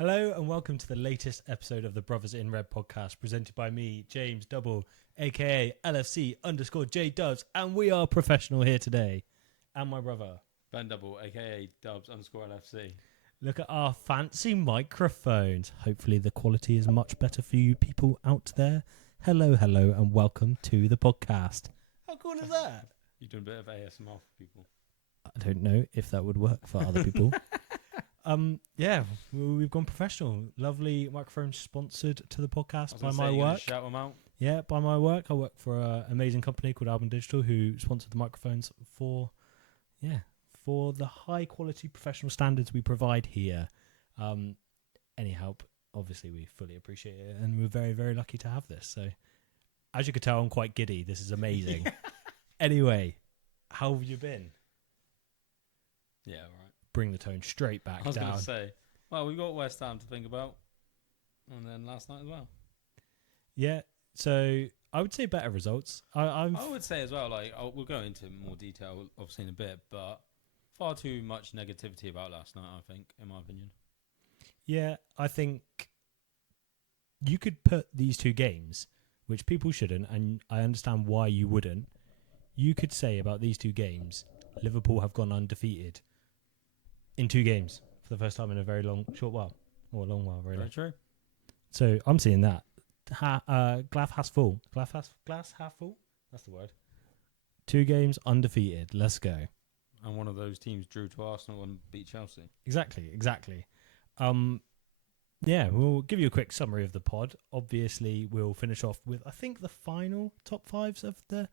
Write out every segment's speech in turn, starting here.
Hello and welcome to the latest episode of the Brothers in Red podcast, presented by me, James Double, aka LFC _ J Dubs, and we are professional here today. And my brother, Ben Double, aka Dubs _ LFC. Look at our fancy microphones. Hopefully the quality is much better for you people out there. Hello, and welcome to the podcast. How cool is that? You're doing a bit of ASMR for people. I don't know if that would work for other people. Yeah, we've gone professional. Lovely microphone sponsored to the podcast by my work. Shout them out. Yeah, by my work. I work for an amazing company called Album Digital who sponsored the microphones for the high quality professional standards we provide here. Any help, obviously, we fully appreciate it, and we're very, very lucky to have this. So, as you can tell, I'm quite giddy. This is amazing. Anyway, how have you been? Yeah, all right. Bring the tone straight back down. I was going to say, well, we've got West Ham to think about, and then last night as well. Yeah, so I would say better results. I would say as well, we'll go into more detail, obviously, in a bit, but far too much negativity about last night, I think, in my opinion. Yeah, I think you could put these two games, which people shouldn't, and I understand why you wouldn't. You could say about these two games, Liverpool have gone undefeated in 2 games for the first time in a very long while. Very true. So I'm seeing that. Glass half full. Glass half full? That's the word. 2 games undefeated. Let's go. And one of those teams drew to Arsenal and beat Chelsea. Exactly. Yeah, we'll give you a quick summary of the pod. Obviously, we'll finish off with, I think, the final top 5s of I'm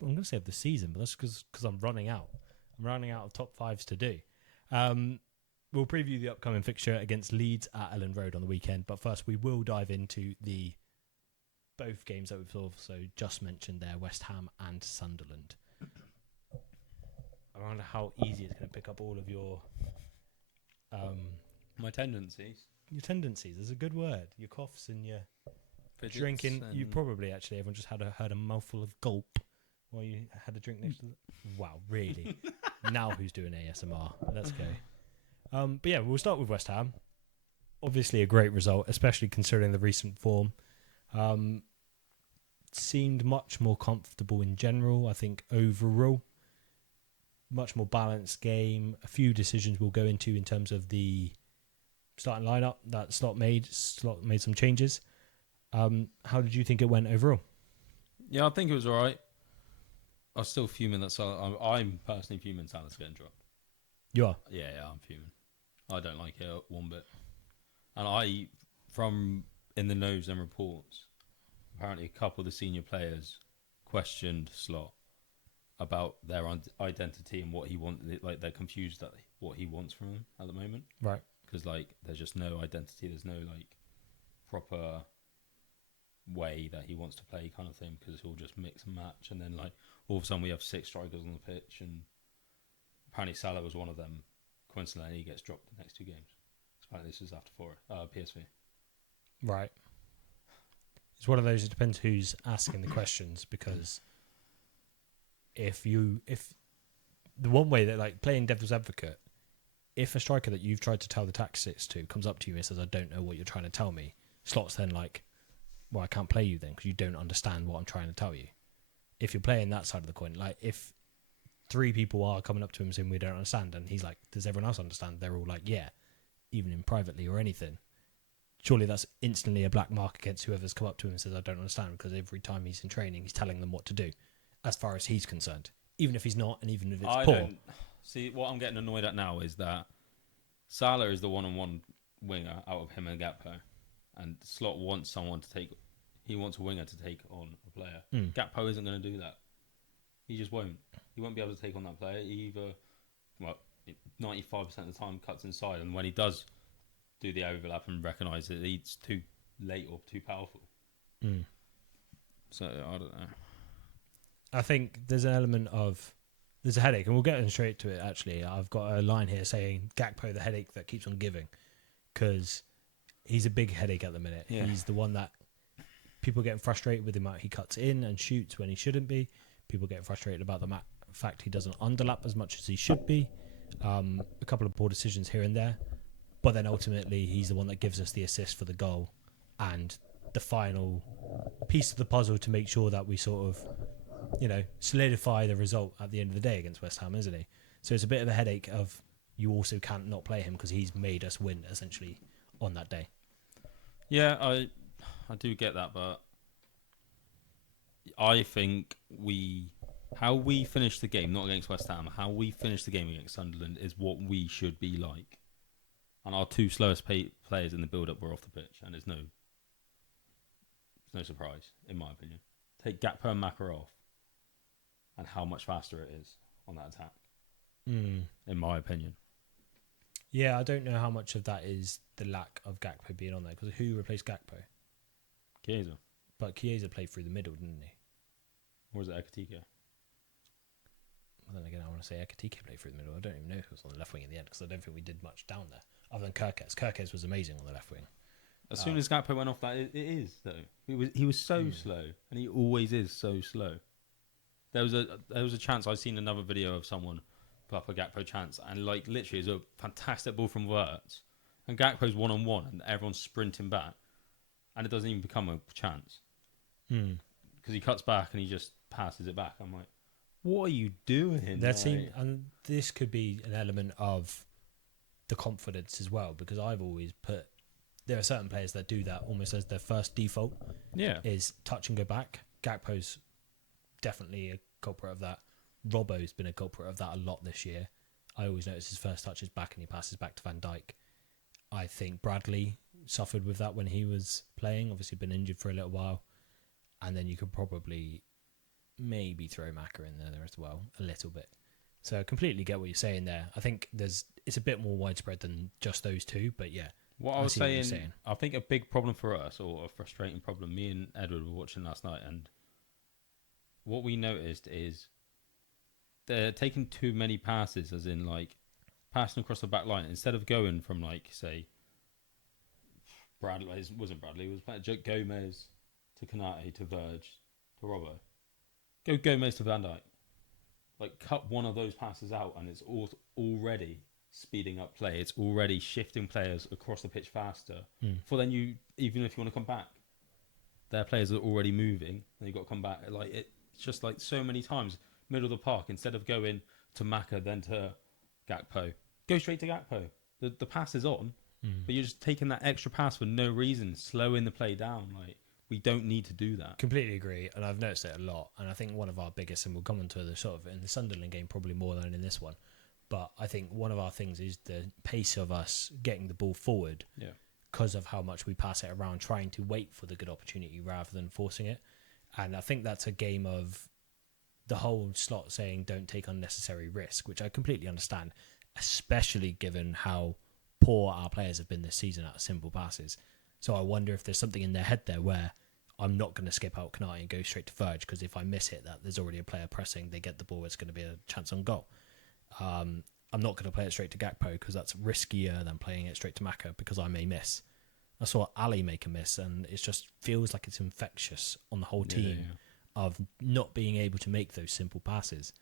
going to say of the season, but that's because I'm running out. I'm running out of top 5s to do. We'll preview the upcoming fixture against Leeds at Ellen Road on the weekend, but first we will dive into both games that we've also just mentioned there, West Ham and Sunderland. I wonder how easy it's going to pick up all of your My tendencies. Your tendencies is a good word. Your coughs and your Fidgets drinking. and You probably actually everyone just heard a mouthful of gulp while you had a drink next to it. Wow, really? Now who's doing ASMR? Let's go. But yeah, we'll start with West Ham. Obviously a great result, especially considering the recent form. Seemed much more comfortable in general. I think overall, much more balanced game. A few decisions we'll go into in terms of the starting lineup that Slot made. Slot made some changes. How did you think it went overall? Yeah, I think it was all right. I'm still fuming that Salah. I'm personally fuming Salah's getting dropped. You are? Yeah, I'm fuming. I don't like it one bit. And from in the news and reports, apparently a couple of the senior players questioned Slot about their identity and what he wanted. Like, they're confused at what he wants from them at the moment. Right. Because, there's just no identity. There's no, proper way that he wants to play kind of thing, because he'll just mix and match. And then, all of a sudden we have 6 strikers on the pitch, and apparently Salah was one of them. Coincidentally, he gets dropped the next 2 games. Apparently this is after PSV. Right. It's one of those, it depends who's asking the questions, because if the one way that, playing devil's advocate, if a striker that you've tried to tell the tactics to comes up to you and says, I don't know what you're trying to tell me, Slot's then well, I can't play you then because you don't understand what I'm trying to tell you. If you're playing that side of the coin, if 3 people are coming up to him saying we don't understand, and he's like, does everyone else understand? They're all like, yeah, even in privately or anything. Surely that's instantly a black mark against whoever's come up to him and says, I don't understand, because every time he's in training, he's telling them what to do, as far as he's concerned. Even if he's not, and even if it's poor. See, what I'm getting annoyed at now is that Salah is the one-on-one winger out of him and Gakpo. And Slot wants someone to take... He wants a winger to take on a player. Gakpo isn't going to do that. He just won't. He won't be able to take on that player. He either, 95% of the time cuts inside, and when he does do the overlap and recognise it, he's too late or too powerful. So, I don't know. I think there's an element of... There's a headache, and we'll get straight to it, actually. I've got a line here saying, Gakpo, the headache that keeps on giving, because he's a big headache at the minute. Yeah. He's the one that people are getting frustrated with the amount he cuts in and shoots when he shouldn't be. People get frustrated about the fact he doesn't underlap as much as he should be. A couple of poor decisions here and there. but then ultimately he's the one that gives us the assist for the goal and the final piece of the puzzle to make sure that we sort of, solidify the result at the end of the day against West Ham, isn't he? So it's a bit of a headache of you also can't not play him because he's made us win essentially on that day. Yeah, I do get that, but I think how we finish the game, not against West Ham, how we finish the game against Sunderland is what we should be like. And our two slowest players in the build-up were off the pitch, and there's no surprise, in my opinion. Take Gakpo and Maka off, and how much faster it is on that attack, in my opinion. Yeah, I don't know how much of that is the lack of Gakpo being on there, because who replaced Gakpo? Chiesa. But Chiesa played through the middle, didn't he? Or was it Ekitike? Then again, I want to say Ekitike played through the middle. I don't even know who was on the left wing in the end, because I don't think we did much down there, other than Kirkes. Kirkes was amazing on the left wing. As soon as Gakpo went off, it is, though. He was so slow, and he always is so slow. There was a chance. I've seen another video of someone put up a Gakpo chance, and literally is a fantastic ball from Wirtz, and Gakpo's 1-on-1, and everyone's sprinting back, and it doesn't even become a chance because he cuts back and he just passes it back. I'm like, what are you doing? And this could be an element of the confidence as well, because I've always put there are certain players that do that almost as their first default. Yeah, is touch and go back. Gakpo's definitely a culprit of that. Robbo's been a culprit of that a lot this year. I always notice his first touch is back and he passes back to Van Dijk. I think Bradley suffered with that when he was playing. Obviously been injured for a little while. And then you could probably maybe throw Maka in there as well, a little bit. So I completely get what you're saying there. I think it's a bit more widespread than just those two, but yeah. What I was saying, I think a big problem for us, or a frustrating problem, me and Edward were watching last night, and what we noticed is they're taking too many passes, as in passing across the back line, instead of going from say Bradley, it wasn't Bradley, it was Gomez to Kanate to Verge to Robbo. Go Gomez to Van Dijk. Cut one of those passes out, and it's already speeding up play. It's already shifting players across the pitch faster. For then even if you want to come back, their players are already moving, and you've got to come back. It's just so many times, middle of the park, instead of going to Maka then to Gakpo, go straight to Gakpo. The pass is on, but you're just taking that extra pass for no reason, slowing the play down. We don't need to do that. Completely agree, and I've noticed it a lot. And I think one of our biggest, and we'll come on to the sort of in the Sunderland game probably more than in this one, but I think one of our things is the pace of us getting the ball forward because of how much we pass it around, trying to wait for the good opportunity rather than forcing it. And I think that's a game of the whole slot saying don't take unnecessary risk, which I completely understand, especially given how poor our players have been this season at simple passes. So I wonder if there's something in their head there where I'm not going to skip out Kanai and go straight to Verge, because if I miss it, that there's already a player pressing, they get the ball, it's going to be a chance on goal. I'm not going to play it straight to Gakpo because that's riskier than playing it straight to Maka because I may miss. I saw Ali make a miss, and it just feels like it's infectious on the whole team of not being able to make those simple passes,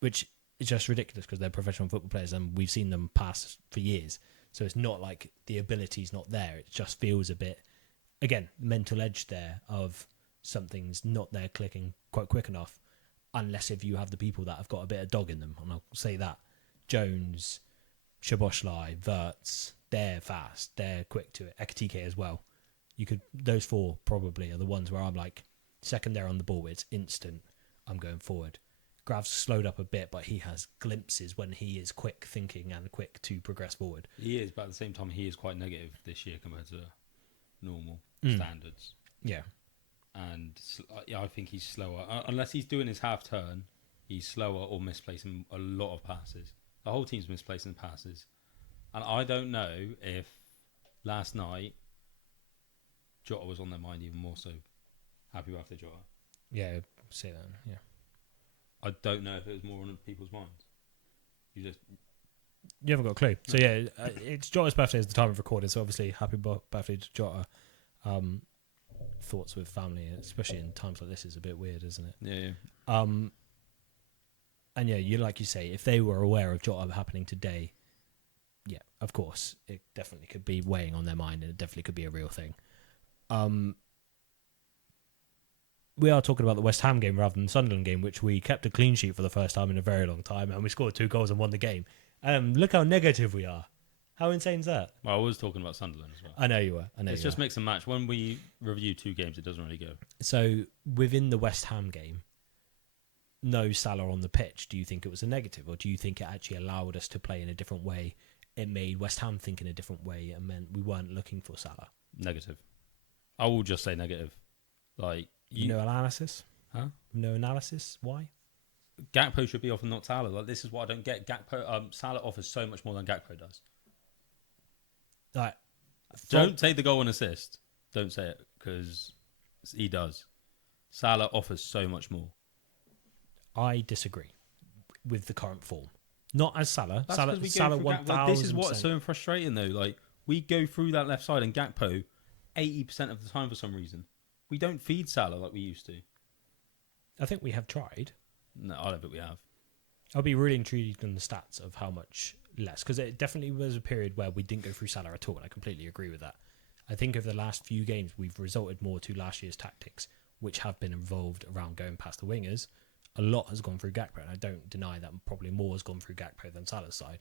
which is just ridiculous because they're professional football players and we've seen them pass for years. So it's not like the ability's not there. It just feels a bit, again, mental edge there of something's not there clicking quite quick enough, unless if you have the people that have got a bit of dog in them. And I'll say that. Jones, Szoboszlai, Wirtz, they're fast, they're quick to it. Ekitike as well. Those four probably are the ones where I'm like, second they're on the ball, it's instant, I'm going forward. Grav's slowed up a bit, but he has glimpses when he is quick thinking and quick to progress forward. He is, but at the same time, he is quite negative this year compared to normal standards. Yeah. And I think he's slower. Unless he's doing his half turn, he's slower or misplacing a lot of passes. The whole team's misplacing passes. And I don't know if last night Jota was on their mind even more so. Happy birthday, Jota. Yeah, say that, yeah. I don't know if it was more on people's minds. You haven't got a clue. So yeah, it's Jota's birthday at the time of recording, so obviously happy birthday to Jota. Thoughts with family, especially in times like this, is a bit weird, isn't it? Yeah. And yeah, like you say, if they were aware of Jota happening today, yeah, of course, it definitely could be weighing on their mind, and it definitely could be a real thing. We are talking about the West Ham game rather than the Sunderland game, which we kept a clean sheet for the first time in a very long time, and we scored 2 goals and won the game. Look how negative we are. How insane is that? Well, I was talking about Sunderland as well. I know you were. It's just mix and match. When we review 2 games, it doesn't really go. So within the West Ham game, no Salah on the pitch. Do you think it was a negative, or do you think it actually allowed us to play in a different way? It made West Ham think in a different way and meant we weren't looking for Salah. Negative. I will just say negative. Like no analysis? Huh? No analysis? Why? Gakpo should be off and not Salah. Like, this is what I don't get. Salah offers so much more than Gakpo does. Like, don't say the goal and assist. Don't say it, because he does. Salah offers so much more. I disagree with the current form. Not as Salah. That's Salah 1,000%. This is what's so frustrating, though. Like, we go through that left side and Gakpo 80% of the time for some reason. We don't feed Salah like we used to. I think we have tried. No, I don't think we have. I'll be really intrigued on the stats of how much less, because it definitely was a period where we didn't go through Salah at all, and I completely agree with that. I think over the last few games, we've resorted more to last year's tactics, which have been involved around going past the wingers. A lot has gone through Gakpo, and I don't deny that probably more has gone through Gakpo than Salah's side,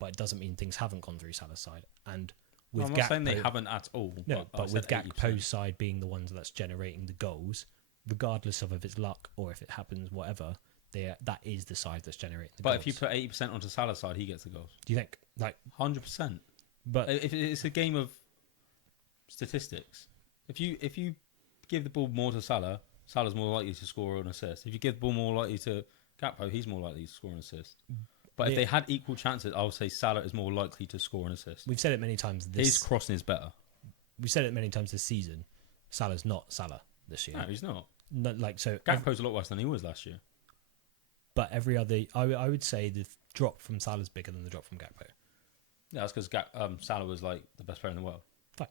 but it doesn't mean things haven't gone through Salah's side. And with I'm not saying they haven't at all. No, but with Gakpo's side being the ones that's generating the goals, regardless of if it's luck or if it happens, whatever, that is the side that's generating the goals. But if you put 80% onto Salah's side, he gets the goals. Do you think? 100%. But if it's a game of statistics, if you give the ball more to Salah, Salah's more likely to score an assist. If you give the ball more likely to Gakpo, he's more likely to score an assist. But if they had equal chances, I would say Salah is more likely to score an assist. We've said it many times. His crossing is better. We've said it many times this season. Salah's not Salah this year. No, he's not. Gakpo's a lot worse than he was last year. But every other, I would say the drop from Salah's bigger than the drop from Gakpo. Yeah, that's because Salah was like the best player in the world. Fine.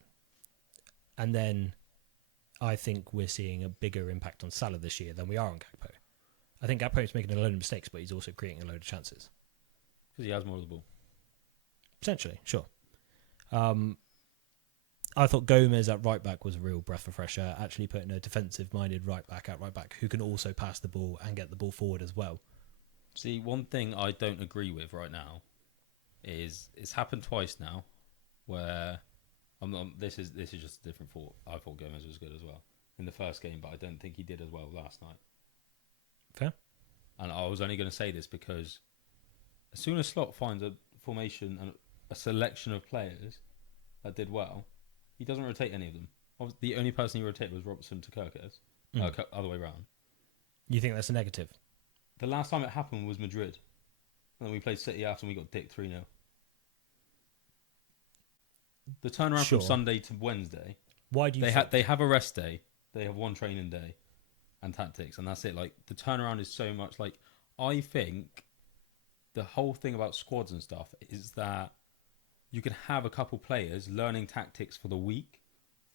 And then I think we're seeing a bigger impact on Salah this year than we are on Gakpo. I think Gakpo is making a load of mistakes, but he's also creating a load of chances. Because he has more of the ball. Potentially, sure. I thought Gomez at right back was a real breath of fresh air, actually putting a defensive-minded right back at right back who can also pass the ball and get the ball forward as well. See, one thing I don't agree with right now is it's happened twice now where this is just a different thought. I thought Gomez was good as well in the first game, but I don't think he did as well last night. Fair. And I was only going to say this because as soon as Slot finds a formation and a selection of players that did well, he doesn't rotate any of them. The only person he rotated was Robertson to Kirkes. Other way around. You think that's a negative? The last time it happened was Madrid. And then we played City after and we got dicked 3-0. The turnaround from Sunday to Wednesday. Why do you they have a rest day, they have one training day and tactics, and that's it. Like, the turnaround is so much. Like, I think the whole thing about squads and stuff is that you can have a couple players learning tactics for the week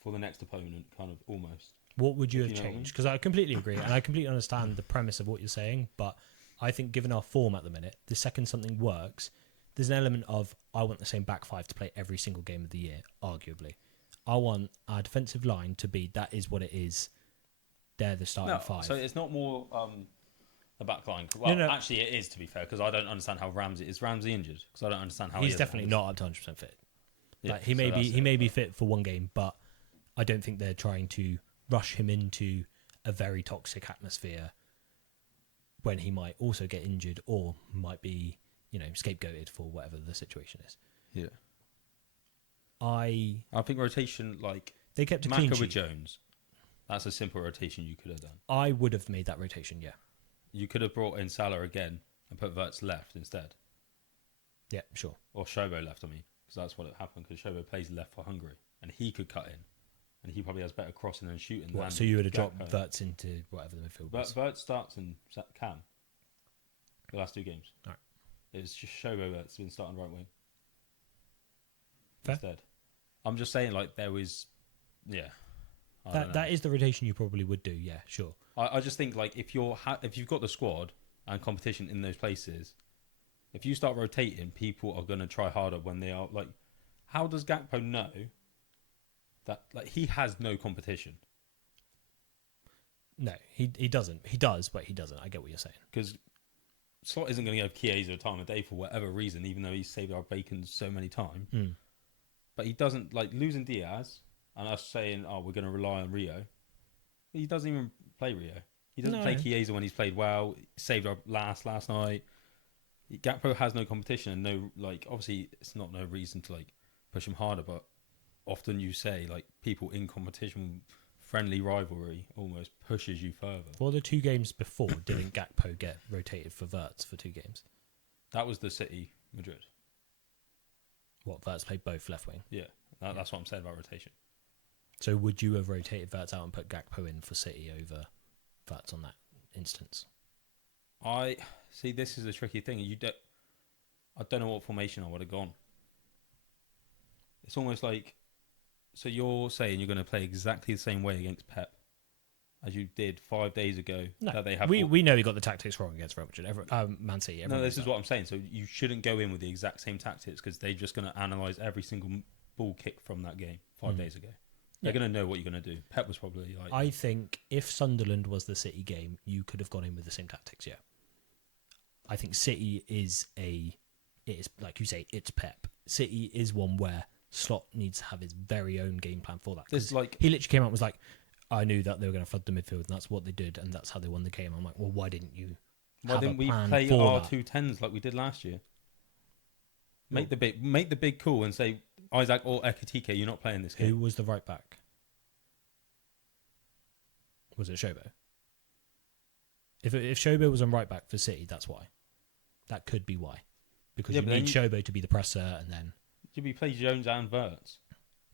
for the next opponent, kind of, almost. What would you have changed? Because I completely agree, and I completely understand the premise of what you're saying, but I think given our form at the minute, the second something works, there's an element of, I want the same back five to play every single game of the year, arguably. I want our defensive line to be, that is what it is. They're the starting five. So it's not more the back line. Well, no. Actually it is, to be fair, because I don't understand how Ramsey... Is Ramsey injured? Because I don't understand how he's definitely not up to 100% fit. Yeah, like, he may be fit for one game, but I don't think they're trying to rush him into a very toxic atmosphere when he might also get injured or might be, scapegoated for whatever the situation is. Yeah. I think rotation, like, they kept a clean Maka sheet with Jones, that's a simple rotation you could have done. I would have made that rotation, yeah. You could have brought in Salah again and put Wirtz left instead. Yeah, sure. Or Shobo left, because that's what happened, because Shobo plays left for Hungary, and he could cut in, and he probably has better crossing and shooting than so you would have dropped Wirtz into whatever the midfield was? Wirtz starts in Cam the last 2 games. All right. It's just Shobo that's been starting right wing. Fair. Instead. I'm just saying, like, there was... Yeah. That is the rotation you probably would do, yeah, sure. I just think, like, if you've got the squad and competition in those places, If you start rotating, people are going to try harder when they are like. How does Gakpo know that like he has no competition? No, he doesn't. He does, but he doesn't. I get what you're saying. Because Slot isn't going to give Chiesa time of day for whatever reason, even though he's saved our bacon so many times. Mm. But he doesn't like losing Diaz and us saying, "Oh, we're going to rely on Rio." He doesn't even play Rio. He doesn't play Chiesa when he's played well. Saved our last night. Gakpo has no competition and no like. Obviously, it's not no reason to like push him harder, but often you say like people in competition, friendly rivalry almost pushes you further. For the 2 games before, didn't Gakpo get rotated for Wirtz for 2 games? That was the City Madrid. What, Wirtz played both left wing? Yeah, that's what I'm saying about rotation. So would you have rotated Wirtz out and put Gakpo in for City over Wirtz on that instance? I see. This is a tricky thing. I don't know what formation I would have gone. It's almost like, so you're saying you're going to play exactly the same way against Pep as you did 5 days ago. No, that they have we know he got the tactics wrong against Real Madrid, Man City. No, this is what I'm saying. So you shouldn't go in with the exact same tactics because they're just going to analyse every single ball kick from that game 5 days ago. They're going to know what you're going to do. Pep was probably like... I think if Sunderland was the City game, you could have gone in with the same tactics, yeah. I think City is like you say, it's Pep. City is one where Slot needs to have his very own game plan for that. There's like... He literally came out and was like, I knew that they were going to flood the midfield, and that's what they did, and that's how they won the game. I'm like, well, why didn't you Why didn't we play our 2-10s like we did last year? Make the big call and say, Isaac or Ekitike, you're not playing this game. Who was the right back? Was it Shobo? If Shobo was on right back for City, that's why. That could be why. Because you need Shobo to be the presser, and then... Did we play Jones and Wirtz?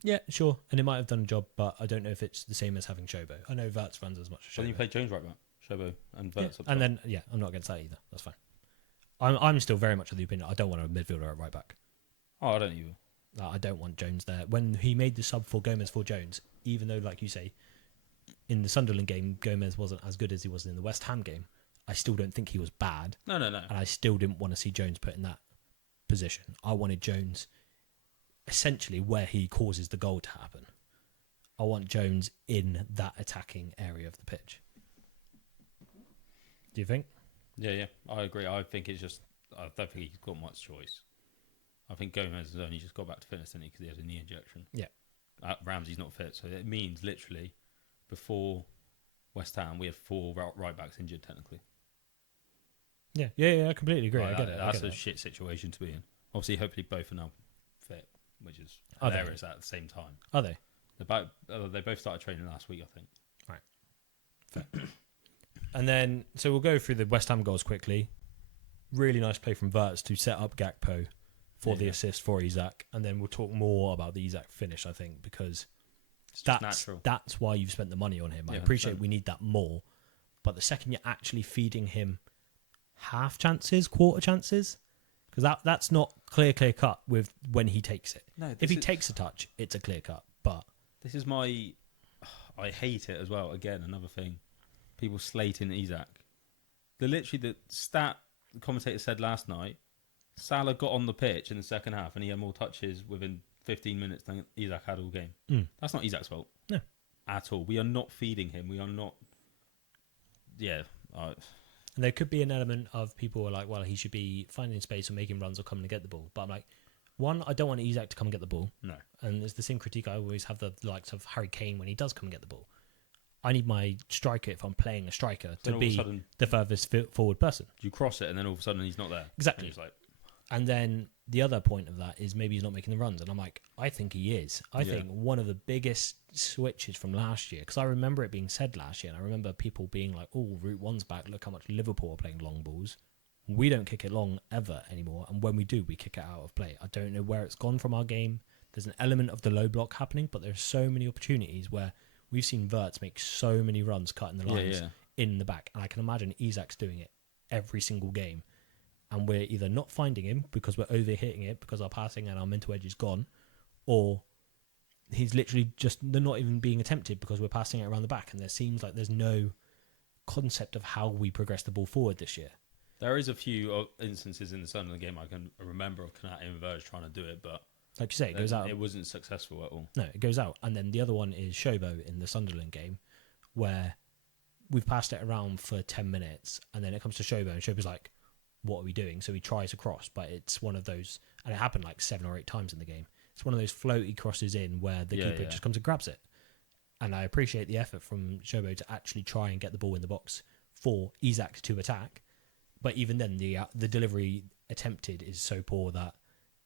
Yeah, sure. And it might have done a job, but I don't know if it's the same as having Shobo. I know Wirtz runs as much as Shobo. Then you play Jones right back, Shobo and Wirtz up top. And then, I'm not against that either. That's fine. I'm still very much of the opinion I don't want a midfielder at right back. Oh, I don't either. I don't want Jones there. When he made the sub for Gomez for Jones, even though, like you say, in the Sunderland game, Gomez wasn't as good as he was in the West Ham game, I still don't think he was bad. No. And I still didn't want to see Jones put in that position. I wanted Jones essentially where he causes the goal to happen. I want Jones in that attacking area of the pitch. Do you think? Yeah, I agree. I think it's just, I don't think he's got much choice. I think Gomez has only just got back to fitness, didn't he? Because he had a knee injection. Yeah. Ramsey's not fit, so it means literally before West Ham we have 4 right backs injured technically. Yeah, I completely agree. Right, I get it. That's a shit situation to be in. Obviously, hopefully both are now fit, which is hilarious at the same time. Are they? They both started training last week, I think. Right. Fair. And then, so we'll go through the West Ham goals quickly. Really nice play from Wirtz to set up Gakpo for the assist for Isak, and then we'll talk more about the Isak finish, I think, because that's why you've spent the money on him. I appreciate we need that more, but the second you're actually feeding him half chances, quarter chances, because that's not clear cut with when he takes it. No, if he takes a touch, it's a clear cut. But this is I hate it as well. Again, another thing, people slating Isak. The stat the commentator said last night, Salah got on the pitch in the second half and he had more touches within 15 minutes than Isak had all game. That's not Isak's fault. No. At all. We are not feeding him. We are not... Yeah. And there could be an element of people who are like, well, he should be finding space or making runs or coming to get the ball. But I'm like, one, I don't want Isak to come and get the ball. No. And it's the same critique I always have the likes of Harry Kane when he does come and get the ball. I need my striker, if I'm playing a striker, to be the furthest forward person. You cross it and then all of a sudden he's not there. Exactly. And then the other point of that is maybe he's not making the runs. And I'm like, I think he is. I think one of the biggest switches from last year, because I remember it being said last year, and I remember people being like, oh, Route 1's back. Look how much Liverpool are playing long balls. We don't kick it long ever anymore. And when we do, we kick it out of play. I don't know where it's gone from our game. There's an element of the low block happening, but there's so many opportunities where we've seen Wirtz make so many runs cutting the lines in the back. And I can imagine Isak's doing it every single game. And we're either not finding him because we're overhitting it because our passing and our mental edge is gone, or he's literally they're not even being attempted because we're passing it around the back. And there seems like there's no concept of how we progress the ball forward this year. There is a few instances in the Sunderland game I can remember of Kanate and Verge trying to do it, but like you say, it goes out. It wasn't successful at all. No, it goes out. And then the other one is Shobo in the Sunderland game, where we've passed it around for 10 minutes, and then it comes to Shobo, and Shobo's like, what are we doing? So he tries a cross, but it's one of those, and it happened like 7 or 8 times in the game. It's one of those floaty crosses in where the keeper just comes and grabs it. And I appreciate the effort from Shobo to actually try and get the ball in the box for Isak to attack. But even then, the delivery attempted is so poor that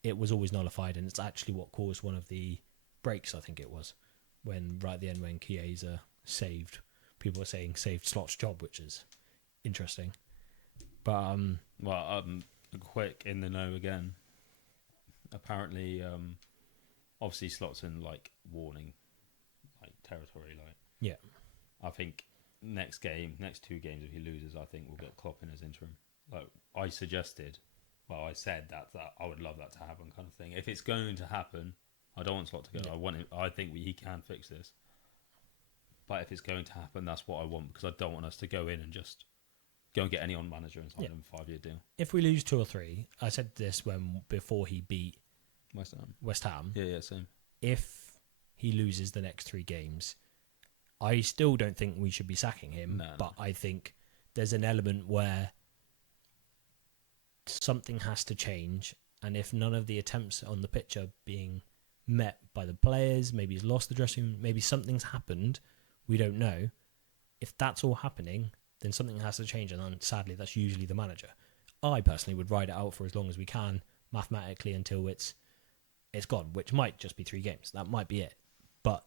it was always nullified, and it's actually what caused one of the breaks, I think it was, when right at the end when Chiesa saved. People were saying saved Slot's job, which is interesting. But quick in the know again. Apparently, obviously Slot's in like warning, like territory. Like yeah, I think next 2 games, if he loses, I think we'll get Klopp in as interim. Like I suggested, I said that I would love that to happen, kind of thing. If it's going to happen, I don't want Slot to go. Yeah. I want him. I think he can fix this. But if it's going to happen, that's what I want, because I don't want us to go in and just go and get any on manager and sign him a 5-year deal. If we lose 2 or 3, I said this before he beat West Ham. Yeah, same. If he loses the next 3 games, I still don't think we should be sacking him. But I think there's an element where something has to change, and if none of the attempts on the pitch are being met by the players, maybe he's lost the dressing room, maybe something's happened, we don't know. If that's all happening, then something has to change, and then sadly that's usually the manager. I personally would ride it out for as long as we can mathematically until it's gone, which might just be 3 games. That might be it. But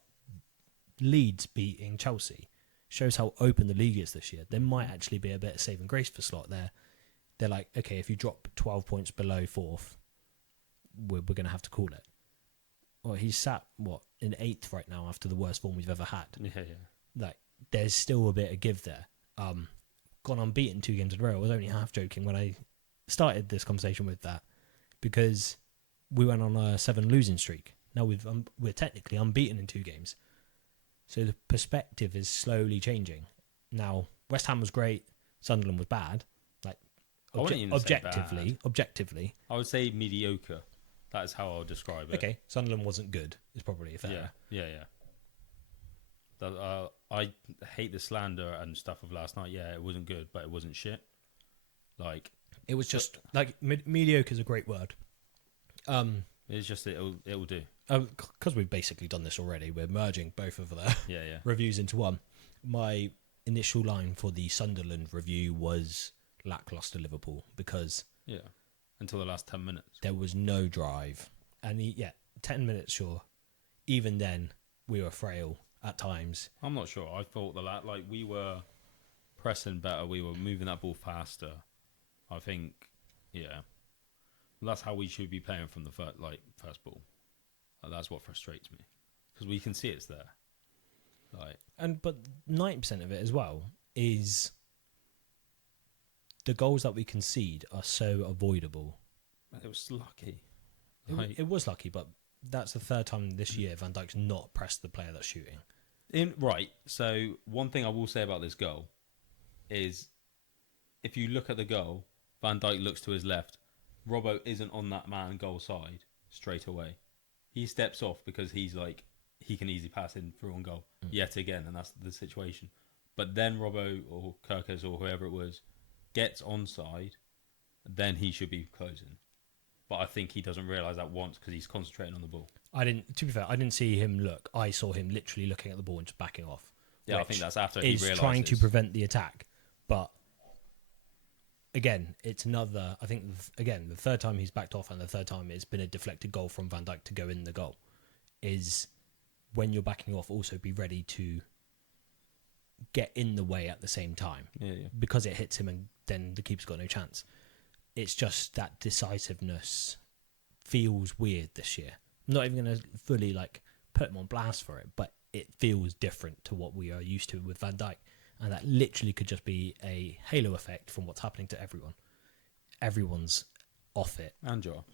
Leeds beating Chelsea shows how open the league is this year. There might actually be a bit of saving grace for Slot there. They're like, okay, if you drop 12 points below 4th, we're going to have to call it. Well, he's sat, in 8th right now after the worst form we've ever had. Yeah. Like, there's still a bit of give there. Gone unbeaten 2 games in a row. I was only half joking when I started this conversation with that, because we went on a 7 losing streak. Now we're technically unbeaten in 2 games. So the perspective is slowly changing. Now, West Ham was great. Sunderland was bad. Objectively, I would say mediocre. That is how I would describe it. Okay, Sunderland wasn't good. Is probably fair. Yeah. I hate the slander and stuff of last night. Yeah, it wasn't good, but it wasn't shit. Like it was just mediocre is a great word. It's just it'll do. Because we've basically done this already. We're merging both of the reviews into one. My initial line for the Sunderland review was lackluster Liverpool, because until the last 10 minutes there was no drive, and 10 minutes, sure. Even then we were frail at times. I'm not sure. I thought we were pressing better, we were moving that ball faster. I think that's how we should be playing from the first ball. That's what frustrates me, because we can see it's there. But 90% of it as well is the goals that we concede are so avoidable. It was lucky. It was lucky, but that's the 3rd time this year Van Dijk's not pressed the player that's shooting. So one thing I will say about this goal is, if you look at the goal, Van Dijk looks to his left. Robbo isn't on that man goal side straight away. He steps off because he's like, he can easily pass in through on goal yet again, and that's the situation. But then Robbo or Kirkers or whoever it was gets onside, then he should be closing. But I think he doesn't realise that once, because he's concentrating on the ball. To be fair, I didn't see him look. I saw him literally looking at the ball and just backing off. Yeah, I think that's after he realises. Trying to prevent the attack. But again, it's another, I think, the 3rd time he's backed off, and the 3rd time it's been a deflected goal from Van Dijk to go in the goal, is when you're backing off, also be ready to get in the way at the same time. Because it hits him, and then the keeper's got no chance. It's just that decisiveness feels weird this year. I'm not even going to fully put him on blast for it, but it feels different to what we are used to with Van Dijk, and that literally could just be a halo effect from what's happening to everyone. Everyone's off it. And Joe.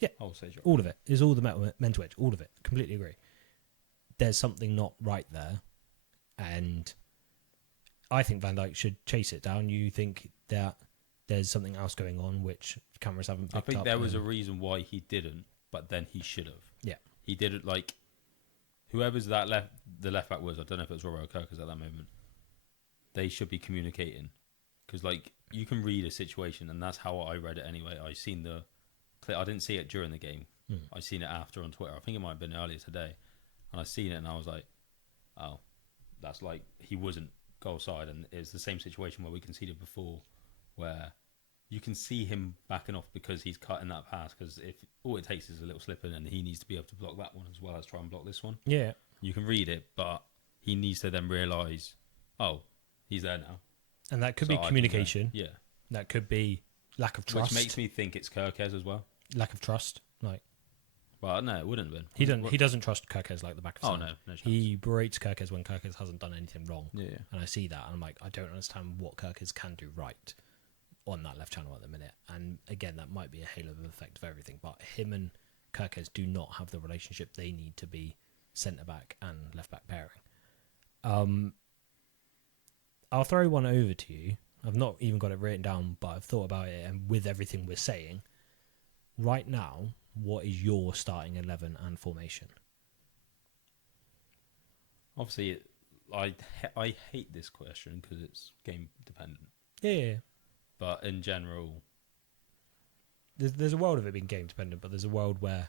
Yeah, I will say Joe. All of it is all the mental edge. All of it. Completely agree. There's something not right there, and I think Van Dijk should chase it down. You think that there's something else going on which cameras haven't picked up. I think there was a reason why he didn't, but then he should have. Yeah. He did it like whoever's the left back was. I don't know if it was Robert Kirkers at that moment. They should be communicating because like you can read a situation, and that's how I read it anyway. I seen the clip. I didn't see it during the game. I seen it after on Twitter. I think it might have been earlier today, and I seen it and I was like, oh, that's like he wasn't goal side, and it's the same situation where we conceded before, where you can see him backing off because he's cutting that pass. Because if all it takes is a little slip in, and he needs to be able to block that one as well as try and block this one. Yeah, you can read it, but he needs to then realise, oh, he's there now, and that could be communication. Yeah, that could be lack of trust, which makes me think it's Kirkes as well. Lack of trust, like. Well, no, it wouldn't have been. He doesn't trust Kirkes like the back of his hand. No chance. He berates Kirkes when Kirkes hasn't done anything wrong. Yeah. And I see that, and I'm like, I don't understand what Kirkes can do right on that left channel at the minute. And again, that might be a halo effect of everything, but him and Kirkes do not have the relationship they need to be centre back and left back pairing. I'll throw one over to you. I've not even got it written down, but I've thought about it, and with everything we're saying right now, what is your starting 11 and formation? Obviously, I hate this question because it's game dependent. Yeah. But in general, there's a world of it being game dependent, but there's a world where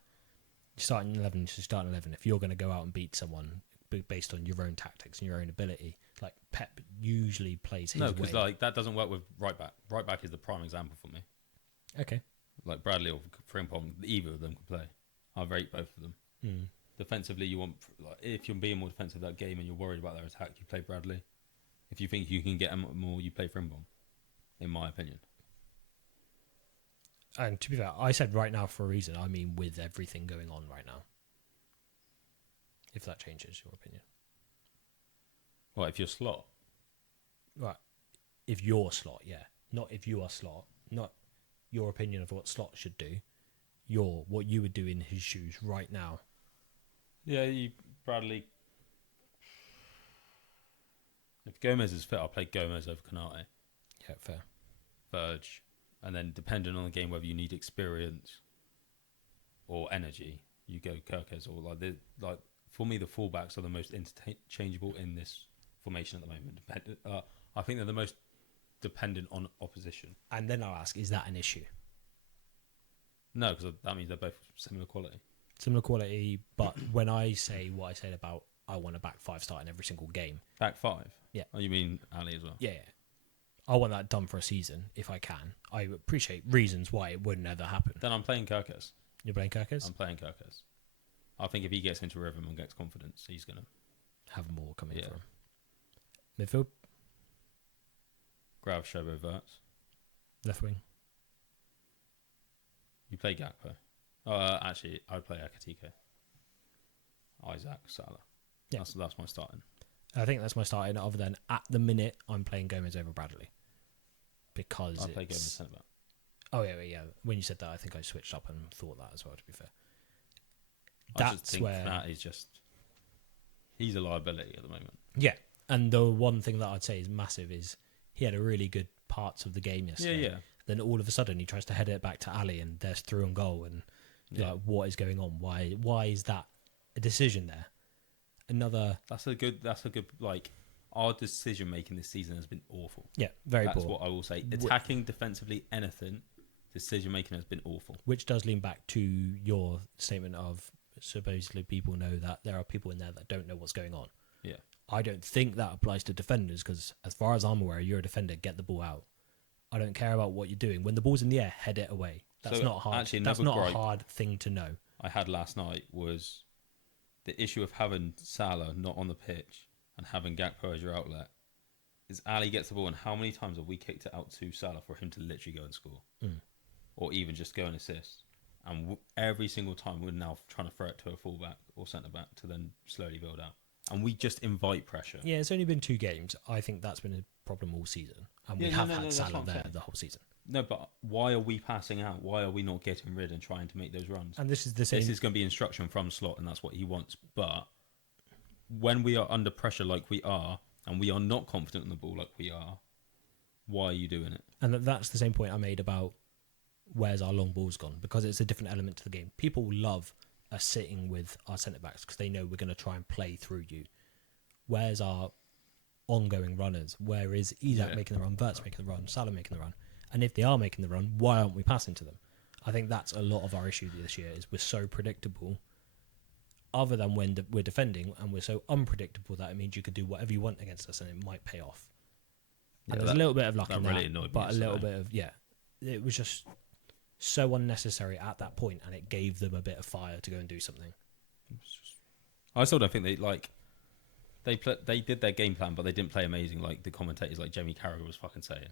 you're starting 11, you should start 11. If you're going to go out and beat someone based on your own tactics and your own ability, like Pep usually plays his way. No, because like that doesn't work with right back. Right back is the prime example for me. Okay. Like Bradley or Frimpong, either of them can play. I rate both of them. Defensively, you want like if you're being more defensive that game and you're worried about their attack, you play Bradley. If you think you can get them more, you play Frimpong. In my opinion. And to be fair, I said right now for a reason. I mean, with everything going on right now. If that changes your opinion. Well, if you're Slot. Right. If you're Slot, yeah. Not if you are Slot. Not your opinion of what Slot should do. What you would do in his shoes right now. Yeah, Bradley. If Gomez is fit, I'll play Gomez over Konate. Yeah, fair. Verge. And then depending on the game, whether you need experience or energy, you go Kirkes or like for me, the fullbacks are the most interchangeable in this formation at the moment. I think they're the most dependent on opposition. And then I'll ask, is that an issue? No, because that means they're both similar quality. Similar quality, but when I say what I said about I want a back five start in every single game. Back five? Yeah. Oh, you mean Ali as well? Yeah. I want that done for a season if I can. I appreciate reasons why it would never happen. Then I'm playing Kirkes. You're playing Kirkes? I'm playing Kirkes. I think if he gets into rhythm and gets confidence, he's going to have more coming for him. Midfield? Grav, Shobo, Verts. Left wing? You play Gakpo. Actually, I'd play Akatike. Isaac, Salah. Yeah. That's my starting. I think that's my starting, other than at the minute, I'm playing Gomez over Bradley. Because I play Gomez centre back. Oh, yeah. When you said that, I think I switched up and thought that as well, to be fair. I just think that is just... He's a liability at the moment. Yeah. And the one thing that I'd say is massive is he had a really good parts of the game yesterday. Yeah. Then all of a sudden he tries to head it back to Ali and there's through on goal and like, what is going on? Why is that a decision there? That's a good like our decision making this season has been awful. Yeah, very poor. That's what I will say. Attacking, defensively, anything, decision making has been awful. Which does lean back to your statement of supposedly people know that there are people in there that don't know what's going on. Yeah. I don't think that applies to defenders because as far as I'm aware, you're a defender, get the ball out. I don't care about what you're doing. When the ball's in the air, head it away. That's not hard. Actually, that's not a hard thing to know. I had last night was the issue of having Salah not on the pitch and having Gakpo as your outlet. Is Ali gets the ball, and how many times have we kicked it out to Salah for him to literally go and score? Or even just go and assist? And every single time we're now trying to throw it to a fullback or centre-back to then slowly build out. And we just invite pressure. Yeah, it's only been 2 games. I think that's been a problem all season. And we have had Salah there the whole season. No, but why are we passing out? Why are we not getting rid and trying to make those runs? And this is the same. This is going to be instruction from Slot, and that's what he wants. But when we are under pressure like we are, and we are not confident in the ball like we are, Why are you doing it? And that's the same point I made about where's our long balls gone, because it's a different element to the game. People love us sitting with our centre-backs because they know we're going to try and play through you. Where's our ongoing runners? Where is Isak making the run, Verts making the run, Salah making the run? And if they are making the run, why aren't we passing to them? I think that's a lot of our issue this year, is we're so predictable, other than when we're defending, and we're so unpredictable that it means you could do whatever you want against us and it might pay off. And there's a little bit of luck in really that, annoyed me but a little yesterday. bit of, it was just so unnecessary at that point, and it gave them a bit of fire to go and do something. I still don't think they did their game plan, but they didn't play amazing. Like the commentators, like Jamie Carragher was fucking saying,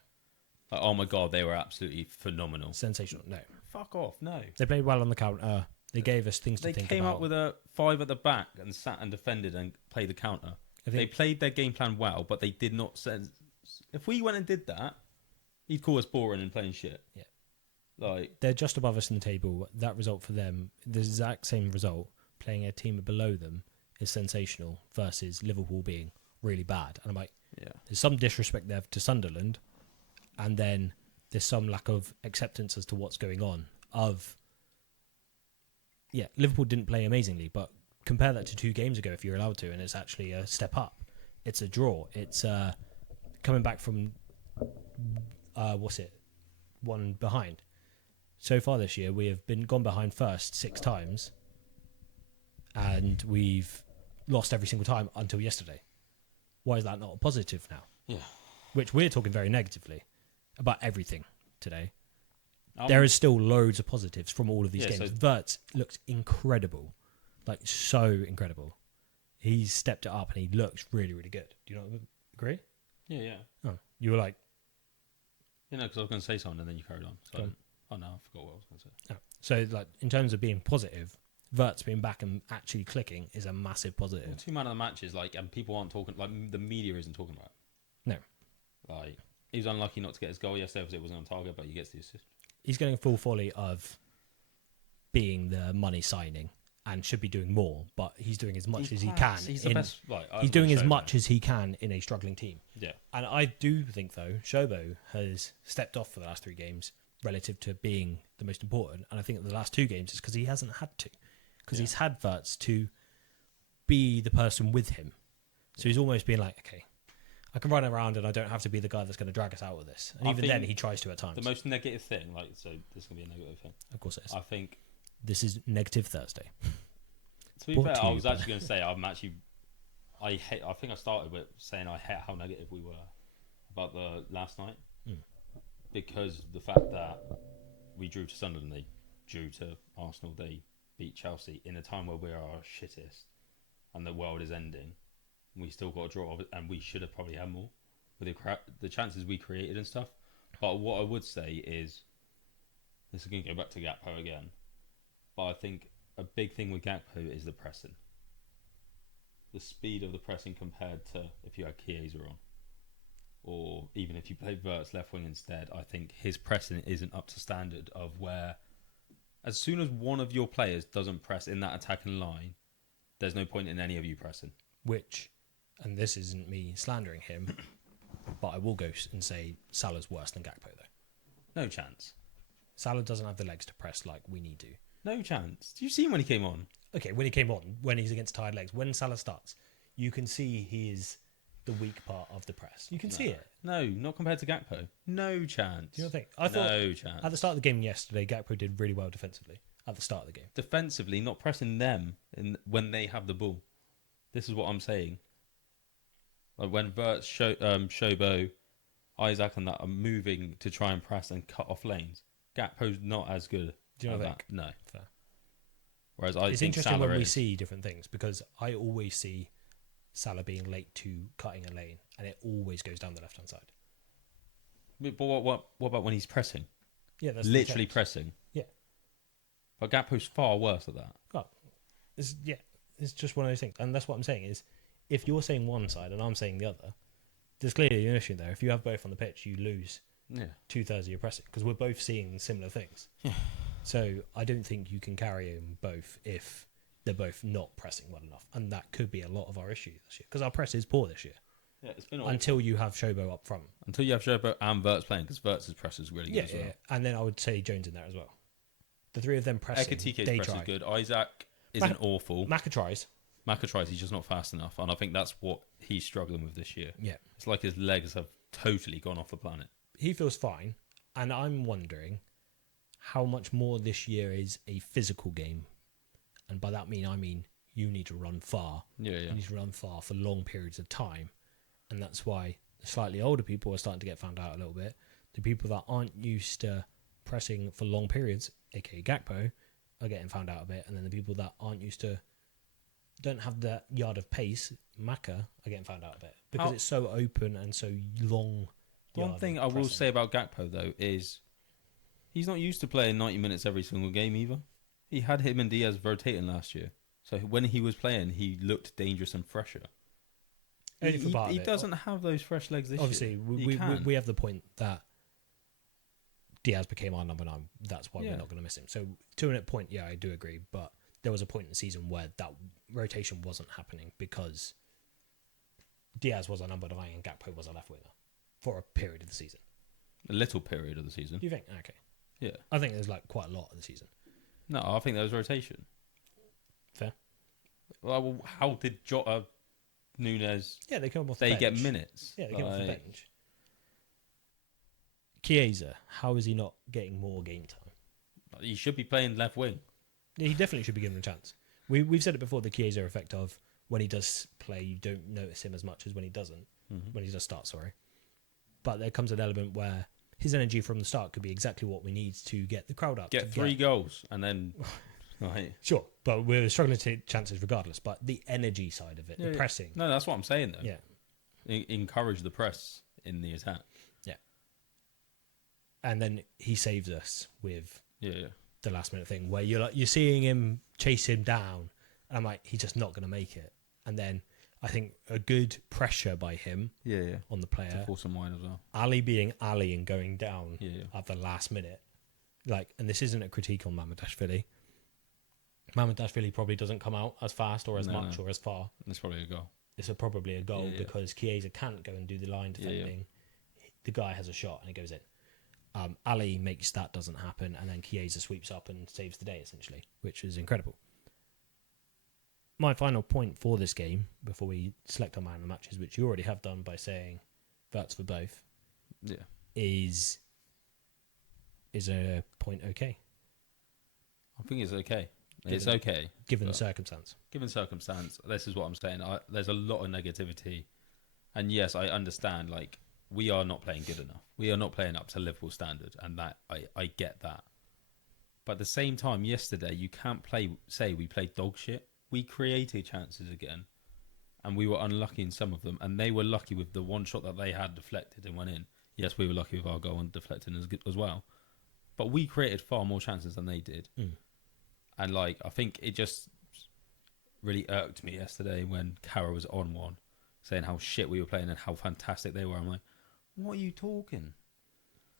like, "Oh my god, they were absolutely phenomenal, Sensational." No, fuck off, no. they played well on the counter. They gave us things to think about. They came up with a 5 at the back and sat and defended and played the counter. They played their game plan well, but they did not send. If we went and did that, he'd call us boring and playing shit. Yeah. Like, they're just above us in the table. That result for them, the exact same result, playing a team below them, is sensational versus Liverpool being really bad. And I'm like, there's some disrespect there to Sunderland, and then there's some lack of acceptance as to what's going on. Liverpool didn't play amazingly, but compare that to 2 games ago if you're allowed to, and it's actually a step up. It's a draw. It's coming back from, one behind. So far this year, we have gone behind first 6 times, and we've lost every single time until yesterday. Why is that not a positive now? yeah, Which we're talking very negatively about everything today. There is still loads of positives from all of these games. So Verts looks incredible, like so incredible. He's stepped it up and he looks really, really good. Do you not agree? yeah. Oh, you were like, Because I was going to say something and then you carried on. So, I forgot what I was going to say. oh. So like in terms of being positive, Verts being back and actually clicking is a massive positive. Well, 2 man of the matches, like, and people aren't talking, like, the media isn't talking about it. No. Like, he was unlucky not to get his goal yesterday because it wasn't on target, but he gets the assist. He's getting full volley of being the money signing and should be doing more, but he's doing as much as he can. He's the best. Like, he's doing as much as he can in a struggling team. Yeah. And I do think, though, Shobo has stepped off for the last 3 games relative to being the most important. And I think the last 2 games is because he hasn't had to. Because he's had Verts to be the person with him. So he's almost been like, okay, I can run around and I don't have to be the guy that's going to drag us out of this. And even then, he tries to at times. The most negative thing, like, so this is going to be a negative thing. Of course it is. I think this is Negative Thursday. To be fair, I was actually going to say I think I started with saying I hate how negative we were about the last night because the fact that we drew to Sunderland, they drew to Arsenal, they beat Chelsea in a time where we are our shittest and the world is ending. We still got a draw, and we should have probably had more with the chances we created and stuff. But what I would say is, this is going to go back to Gakpo again, but I think a big thing with Gakpo is the pressing. The speed of the pressing compared to if you had Chiesa on, or even if you played Verts left wing instead, I think his pressing isn't up to standard of where, as soon as one of your players doesn't press in that attacking line, there's no point in any of you pressing. Which, and this isn't me slandering him, but I will go and say Salah's worse than Gakpo, though. No chance. Salah doesn't have the legs to press like we need to. No chance. Do you see him when he came on? Okay, when he came on, when he's against tired legs, when Salah starts, you can see he is the weak part of the press. You can see it. No, not compared to Gakpo. No chance. Do you not think? I thought no chance. at the start of the game yesterday, Gakpo did really well defensively at the start of the game. Defensively, not pressing them when they have the ball. This is what I'm saying. Like when Verts, Shobo, Isaac and that are moving to try and press and cut off lanes, Gakpo's not as good. Do you not at think? that. No. Fair. Whereas I It's think interesting Salah when we is. see different things because I always see Salah being late to cutting a lane and it always goes down the left-hand side. But what about when he's pressing? Yeah, that's Literally the intent. pressing. Yeah. But Gakpo's far worse at that. Oh, it's just one of those things. And that's what I'm saying is if you're saying one side and I'm saying the other, there's clearly an issue there. If you have both on the pitch, you lose 2/3 of your pressing because we're both seeing similar things. Yeah. So I don't think you can carry them both if they're both not pressing well enough. And that could be a lot of our issue this year because our press is poor this year. Yeah, it's been awful. until you have Shobo up front. Until you have Sherbo and Verts playing, because Verts' press is really good as well. Yeah. And then I would say Jones in there as well. The three of them pressing. Ekatike's they press try. is good. Isaac isn't awful. Maka tries. Maka tries, he's just not fast enough. And I think that's what he's struggling with this year. Yeah. It's like his legs have totally gone off the planet. He feels fine. And I'm wondering how much more this year is a physical game. And by that I mean you need to run far. Yeah. You need to run far for long periods of time. And that's why the slightly older people are starting to get found out a little bit. The people that aren't used to pressing for long periods, aka Gakpo, are getting found out a bit. And then the people that aren't used to, don't have that yard of pace, Maka, are getting found out a bit. Because it's so open and so long. One thing I will say about Gakpo, though, is he's not used to playing 90 minutes every single game either. He had him and Diaz rotating last year. So when he was playing, he looked dangerous and fresher. He doesn't have those fresh legs this year. Obviously, we have the point that Diaz became our number 9. That's why we're not going to miss him. So to a point, yeah, I do agree. But there was a point in the season where that rotation wasn't happening because Diaz was our number 9 and Gakpo was our left winger for a period of the season. A little period of the season. You think? Okay. Yeah. I think there's like quite a lot of the season. No, I think there was rotation. Fair. Well, how did Jota, Nunes... Yeah, they come off the bench. They get minutes. Yeah, they come off the bench. Chiesa, how is he not getting more game time? He should be playing left wing. Yeah, he definitely should be given a chance. We've said it before, the Chiesa effect of when he does play, you don't notice him as much as when he doesn't. Mm-hmm. When he does start, sorry. But there comes an element where his energy from the start could be exactly what we need to get the crowd up. Get 3 goals and then... Right. Sure, but we're struggling to take chances regardless. But the energy side of it, the pressing. No, that's what I'm saying, though. Yeah. Encourage the press in the attack. Yeah. And then he saves us with the last minute thing where you're seeing him chase him down. And I'm like, he's just not going to make it. And then I think a good pressure by him on the player. To force some wide as well. Ali being Ali and going down at the last minute. And this isn't a critique on Mamadashvili. Mamadashvili probably doesn't come out as fast or as much or as far. It's probably a goal. It's probably a goal because Chiesa can't go and do the line defending. The guy has a shot and it goes in. Ali makes that doesn't happen, and then Chiesa sweeps up and saves the day, essentially, which is incredible. My final point for this game, before we select our man of the matches, which you already have done by saying Verts for both, is a point okay? I think it's okay. It's okay. Given the circumstance. Given circumstance, this is what I'm saying. There's a lot of negativity. And yes, I understand, we are not playing good enough. We are not playing up to Liverpool standard. And that I get that. But at the same time, yesterday, you can't say we played dog shit. We created chances again. And we were unlucky in some of them. And they were lucky with the one shot that they had deflected and went in. Yes, we were lucky with our goal and deflecting as well. But we created far more chances than they did. And I think it just really irked me yesterday when Cara was on one, saying how shit we were playing and how fantastic they were. I'm like, what are you talking?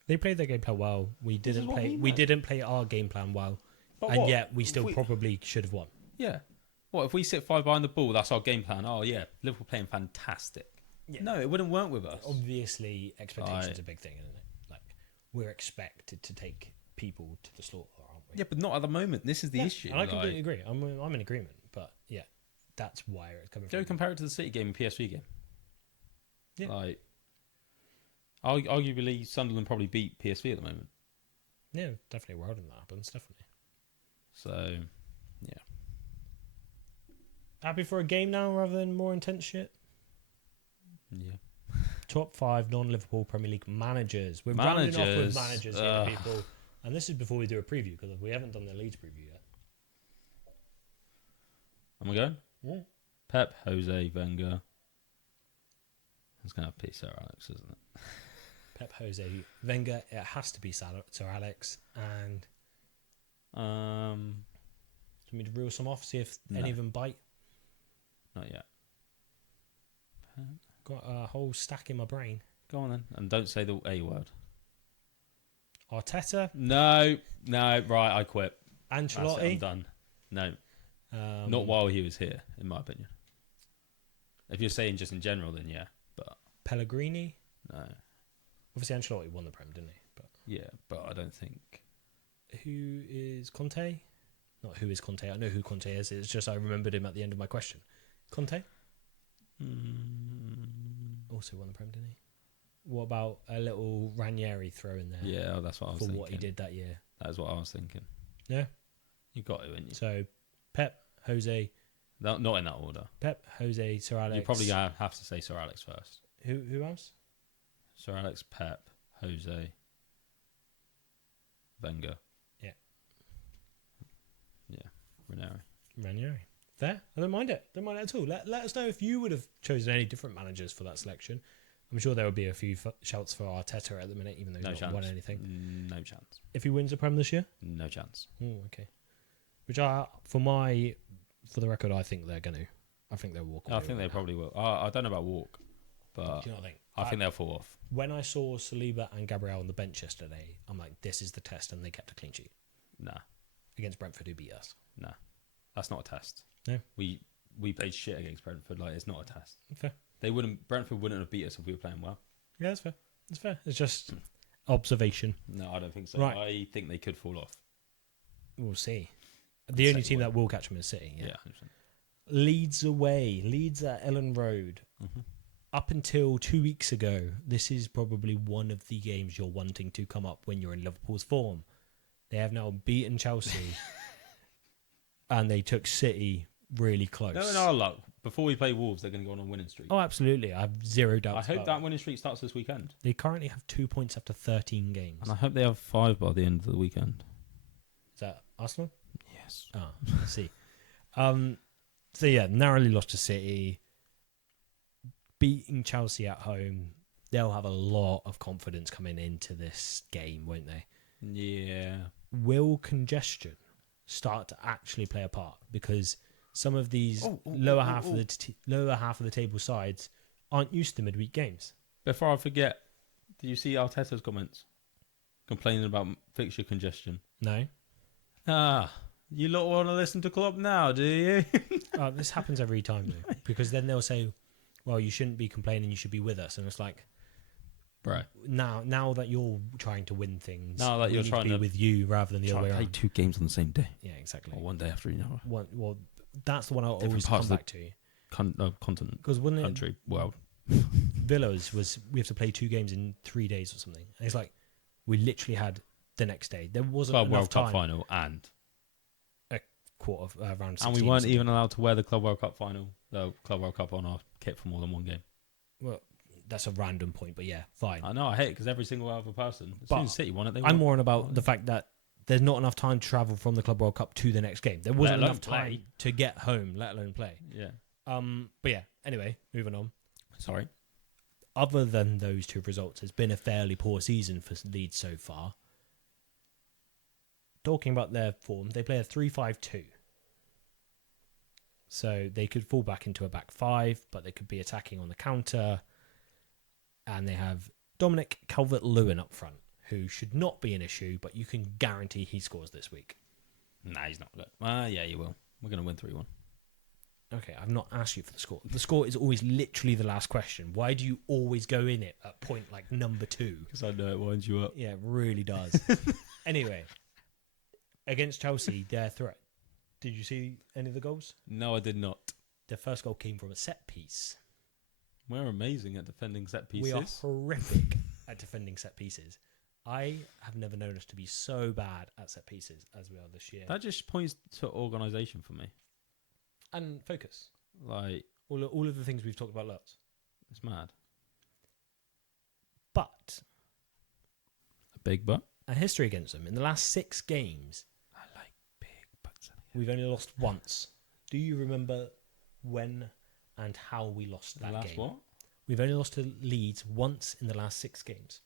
They played their game plan well. We didn't play. We didn't play our game plan well, yet we still probably should have won. Yeah. What if we sit 5 behind the ball? That's our game plan. Oh yeah, Liverpool playing fantastic. Yeah. No, it wouldn't work with us. Obviously, expectations are a big thing, isn't it? We're expected to take people to the slaughter, aren't we? Yeah, but not at the moment. This is the issue. And I completely agree. I'm in agreement. But yeah, that's why it's coming from. Go compare it to the City game and PSV game. Yeah. Arguably, Sunderland probably beat PSV at the moment. Yeah, definitely. We're hoping that happens. Definitely. So, yeah. Happy for a game now rather than more intense shit? Yeah. Top 5 non-Liverpool Premier League managers. We're rounding off with managers here, people. And this is before we do a preview, because we haven't done the Leeds preview yet. Am I going? Yeah. Pep, Jose, Wenger. It's going to have to be Sir Alex, isn't it? Pep, Jose, Wenger. It has to be Sir Alex. And do you want me to reel some off, see if any of them bite? Not yet. Got a whole stack in my brain. Go on then. And don't say the A word. Arteta? No, right, I quit. Ancelotti? I'm done. No. Not while he was here, in my opinion. If you're saying just in general, then yeah. But Pellegrini. No. Obviously, Ancelotti won the Prem, didn't he? But Yeah, but I don't think. who is Conte? Not who is Conte. I know who Conte is. It's just I remembered him at the end of my question. Conte also won the Prem, didn't he? What about a little Ranieri throw in there? Yeah, that's what I was for thinking. what he did that year. That's what I was thinking. Yeah, You got it, didn't you? so Pep, Jose, Not in that order. Sir Alex. You probably have to say Sir Alex first. Who else? Sir Alex, Pep, Jose, Wenger. Yeah. Yeah, Ranieri. Ranieri. Fair. I don't mind it. Don't mind it at all. Let us know if you would have chosen any different managers for that selection. I'm sure there would be a few shouts for Arteta at the minute, even though he's not won anything. No chance. If he wins the Prem this year? No chance. Oh, okay. Which for the record, I think they're going to. I think they'll walk away. I think they probably will. I don't know about walk, but Do you know what I think they'll fall off. When I saw Saliba and Gabriel on the bench yesterday, I'm like, this is the test, and they kept a clean sheet. Nah. Against Brentford, who beat us. Nah. That's not a test. No. We played shit against Brentford. Like, it's not a test. Fair. Brentford wouldn't have beat us if we were playing well. Yeah, that's fair. That's fair. It's just observation. No, I don't think so. Right. I think they could fall off. We'll see. The only team that will catch them is City. Yeah. 100%. Leeds away. Leeds at Ellen Road. Mm-hmm. Up until 2 weeks ago, this is probably one of the games you're wanting to come up when you're in Liverpool's form. They have now beaten Chelsea, and they took City really close. No, look. Before we play Wolves, they're going to go on a winning streak. Oh, absolutely. I have zero doubts. I hope that winning streak starts this weekend. They currently have 2 points after 13 games. And I hope they have 5 by the end of the weekend. Is that Arsenal? Yes. Oh, I see. So yeah, narrowly lost to City. Beating Chelsea at home. They'll have a lot of confidence coming into this game, won't they? Yeah. Will congestion start to actually play a part? Because some of these lower half of the table sides aren't used to midweek games. Before I forget, did you see Arteta's comments? Complaining about fixture congestion. No. You lot want to listen to Klopp now, do you? This happens every time, though. Because then they'll say, well, you shouldn't be complaining, you should be with us. And it's like, bro, now that you're trying to win things, now that you're need trying to be to with you rather than the other way play around. 2 games on the same day. Yeah, exactly. Or one day after another. Well, that's the one I'll Different always parts come of back to. Continent, Because when country, world. Villas was, we have to play 2 games in 3 days or something. And it's like, we literally had the next day. There wasn't Club enough World time. Cup final and Quarter of round 16. and we weren't even allowed to wear the Club World Cup final, the Club World Cup on our kit for more than one game. Well, that's a random point, but yeah, fine. I know, I hate it because every single other person, as But soon as City won it, they I'm won. more on about the fact that there's not enough time to travel from the Club World Cup to the next game. There wasn't alone enough time play. to get home, let alone play. Yeah. But yeah, anyway, moving on. Sorry. Other than those 2 results, it's been a fairly poor season for Leeds so far. Talking about their form, they play a 3-5-2. So they could fall back into a back 5, but they could be attacking on the counter. And they have Dominic Calvert-Lewin up front, who should not be an issue, but you can guarantee he scores this week. Nah, he's not good. Yeah, you will. We're going to win 3-1. Okay, I've not asked you for the score. The score is always literally the last question. Why do you always go in it at point like number 2? Because I know it winds you up. Yeah, it really does. Anyway, against Chelsea, their threat. Did you see any of the goals? No, I did not. The first goal came from a set piece. We're amazing at defending set pieces. We are horrific at defending set pieces. I have never known us to be so bad at set pieces as we are this year. That just points to organisation for me. And focus. Like, All of the things we've talked about lots. it's mad. But A big but? a history against them. In the last 6 games, I like big buts. we've only lost once. Do you remember when and how we lost that The last game? what? We've only lost to Leeds once in the last 6 games.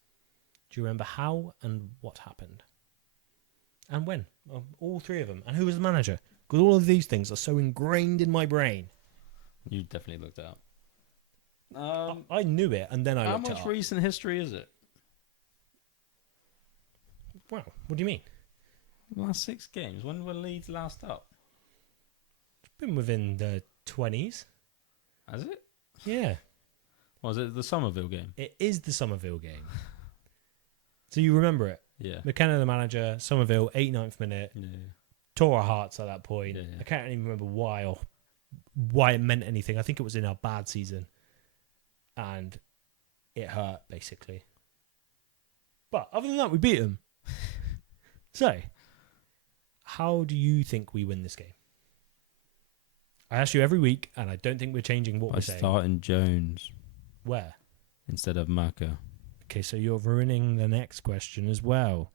Do you remember how and what happened? And when? All 3 of them. And who was the manager? Because all of these things are so ingrained in my brain. You definitely looked it up. I knew it, and then I How looked it much up. recent history is it? Wow, what do you mean? The last 6 games. When were Leeds last up? It's been within the 20s. Has it? Yeah. Was it the Somerville game? It is the Somerville game. So you remember it. Yeah. McKenna, the manager, Somerville, 89th minute, Yeah. tore our hearts at that point. Yeah, yeah. I can't even remember why or why it meant anything. I think it was in our bad season. And it hurt, basically. But other than that, we beat them. So, how do you think we win this game? I ask you every week, and I don't think we're changing what By we're saying. starting Jones Where? instead of Maka. Okay, so you're ruining the next question as well.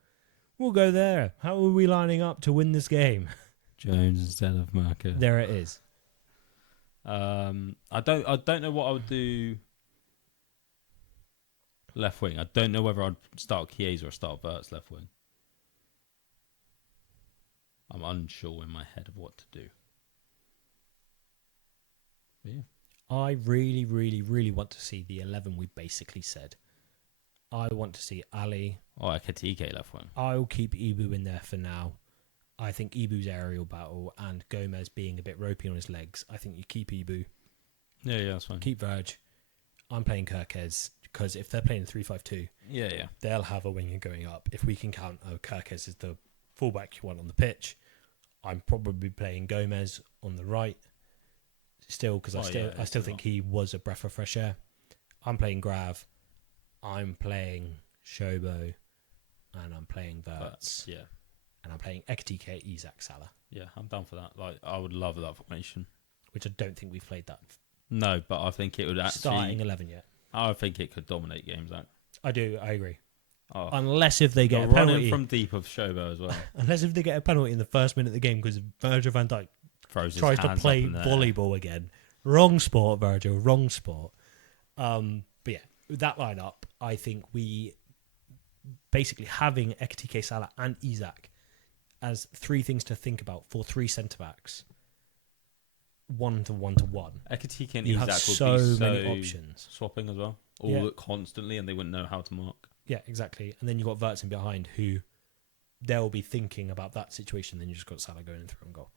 We'll go there. How are we lining up to win this game? Jones instead of Maka. There it is. I don't know what I would do left wing. I don't know whether I'd start Chiesa or start Verts left wing. I'm unsure in my head of what to do. Yeah. I really, really, really want to see the 11 we basically said. I want to see Ali. Oh, Ekitike left wing. I'll keep Ibu in there for now. I think Ibu's aerial battle and Gomez being a bit ropey on his legs. I think you keep Ibu. Yeah, that's fine. Keep Verge. I'm playing Kirkez because if they're playing 3-5-2, Yeah. they'll have a winger going up. If we can count, Kirkez is the fullback you want on the pitch. I'm probably playing Gomez on the right still because I still think he was a breath of fresh air. I'm playing Grav. I'm playing Shobo. And I'm playing Verts. Yeah. And I'm playing Ekitike, Isak, Salah. Yeah, I'm down for that. Like, I would love that formation. Which I don't think we've played that No, but I think it would actually... starting 11 yet. I think it could dominate games out. I do. I agree. Oh, Unless if they get a running penalty. from deep of Shobo as well. Unless if they get a penalty in the first minute of the game because Virgil van Dijk Throws his tries to hands play up in there. volleyball again. Wrong sport, Virgil. Wrong sport. But yeah, with that lineup, I think we basically having Ekitike, Salah and Isak as three things to think about for three centre-backs. 1-to-1-to-1. Ekitike and You Isak have would so be many options. swapping as well. Yeah. Constantly, and they wouldn't know how to mark. Yeah, exactly. And then you've got Verts in behind who they'll be thinking about that situation. Then you just got Salah going in through and goal.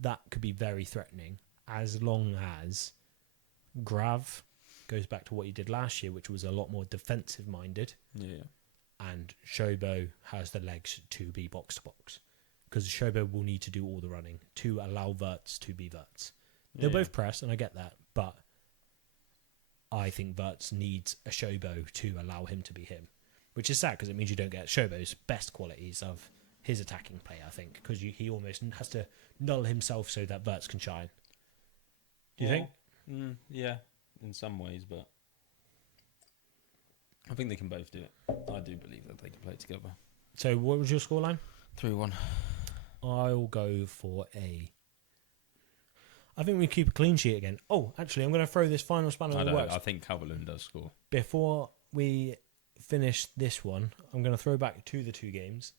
That could be very threatening as long as Grav goes back to what he did last year, which was a lot more defensive minded. Yeah. And Shobo has the legs to be box to box. Because Shobo will need to do all the running to allow Verts to be Verts. They'll both press, and I get that, but I think Verts needs a Shobo to allow him to be him. Which is sad because it means you don't get Shobo's best qualities of his attacking play, I think, because he almost has to null himself so that Verts can shine. Do you think? Yeah, in some ways, but I think they can both do it. I do believe that they can play together. So what was your scoreline? 3-1. I'll go for I think we keep a clean sheet again. Oh, actually, I'm going to throw this final spanner in the works. I think Calvert-Lewin does score. Before we finish this one, I'm going to throw back to the two games.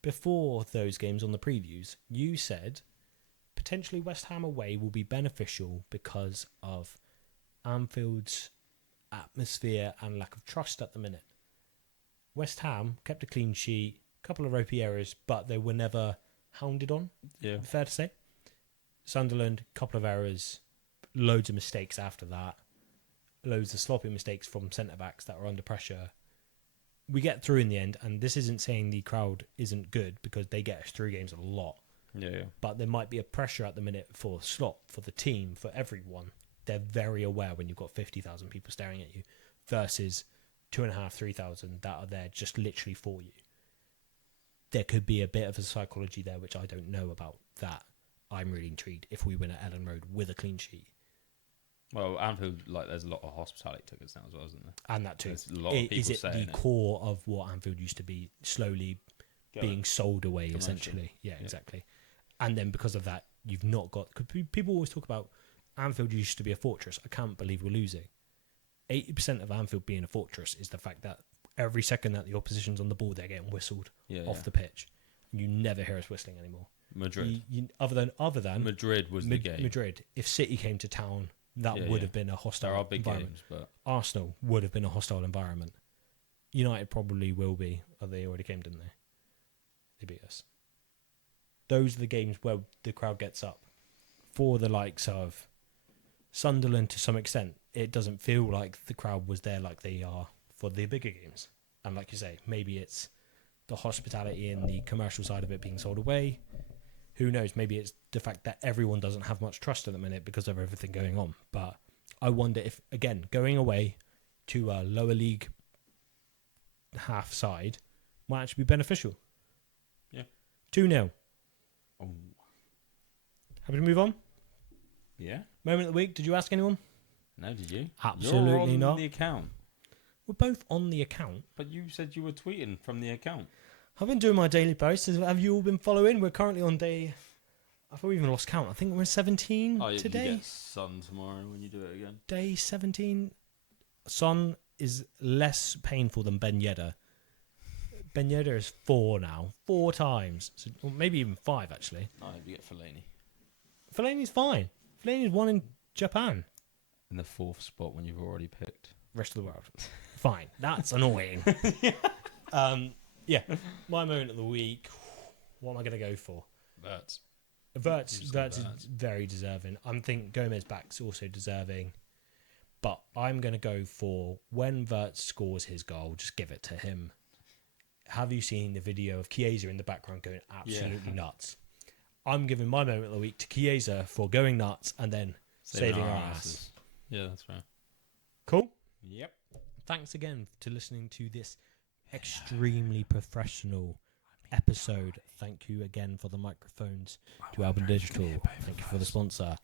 Before those games on the previews, you said potentially West Ham away will be beneficial because of Anfield's atmosphere and lack of trust at the minute. West Ham kept a clean sheet, couple of ropey errors, but they were never hounded on. Yeah. Fair to say. Sunderland, couple of errors, loads of mistakes after that, loads of sloppy mistakes from centre-backs that were under pressure. We get through in the end, and this isn't saying the crowd isn't good because they get us through games a lot. Yeah. But there might be a pressure at the minute for Slot, for the team, for everyone. They're very aware when you've got 50,000 people staring at you versus 2,500, 3,000 that are there just literally for you. There could be a bit of a psychology there, which I don't know about that. I'm really intrigued if we win at Ellen Road with a clean sheet. Well, Anfield, there's a lot of hospitality tickets now as well, isn't there? And that too. There's a lot of people Is it saying the core of what Anfield used to be slowly being sold away, Commercial. essentially? Yeah, exactly. And then because of that, you've not got... Cause people always talk about Anfield used to be a fortress. I can't believe we're losing. 80% of Anfield being a fortress is the fact that every second that the opposition's on the ball, they're getting whistled off the pitch. You never hear us whistling anymore. Madrid. Other than Madrid was the game. Madrid. If City came to town, that would have been a hostile There are big environment. games, but Arsenal would have been a hostile environment. United probably will be. Oh, they already came, didn't they? They beat us. Those are the games where the crowd gets up. For the likes of Sunderland to some extent, it doesn't feel like the crowd was there like they are for the bigger games. And like you say, maybe it's the hospitality and the commercial side of it being sold away. Who knows? Maybe it's the fact that everyone doesn't have much trust at the minute because of everything going on. But I wonder if, again, going away to a lower league half side might actually be beneficial. Yeah. 2-0. Oh. Happy to move on? Yeah. Moment of the week. Did you ask anyone? No, did you? Absolutely You're on not. the account. We're both on the account. But you said you were tweeting from the account. I've been doing my daily posts. Have you all been following? We're currently on day... I've probably even lost count. I think we're 17 today. You get sun tomorrow when you do it again. Day 17. Son is less painful than Ben Yedder. Ben Yedder is 4 now. 4 times. So, or maybe even 5, actually. I hope you get Fellaini. Fellaini's fine. Fellaini's won in Japan. In the 4th spot when you've already picked. Rest of the world. Fine. That's annoying. Yeah. My moment of the week. What am I going to go for? Verts is very deserving. I think Gomez back's also deserving. But I'm going to go for when Verts scores his goal, just give it to him. Have you seen the video of Chiesa in the background going absolutely nuts? I'm giving my moment of the week to Chiesa for going nuts and then saving our ass. Yeah, that's right. Cool? Yep. Thanks again to listening to this extremely professional episode. Thank you again for the microphones to Alban Digital. Thank you for the sponsor.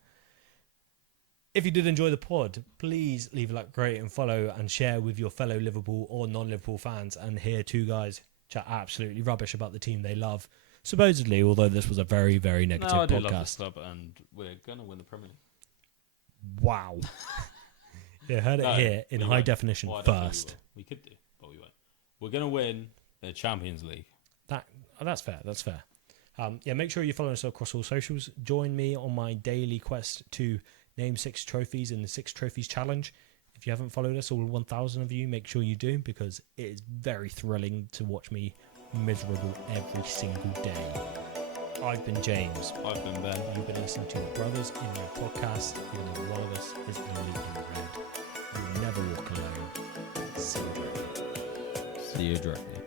If you did enjoy the pod, please leave a like, rate and follow and share with your fellow Liverpool or non-Liverpool fans and hear 2 guys chat absolutely rubbish about the team they love. Supposedly, although this was a very, very negative I do podcast. love this club and we're going to win the Premier League. Wow. You heard it here in high definition first. We could do, but we won't. We're going to win the Champions League. That's fair. That's fair. Make sure you follow us across all socials. Join me on my daily quest to name 6 trophies in the 6 Trophies Challenge. If you haven't followed us, all 1,000 of you, make sure you do, because it is very thrilling to watch me miserable every single day. I've been James. I've been Ben. You've been listening to Brothers in Red podcast, even though one of us is only in red. You will never walk alone. See you, Drake. See you, Drake.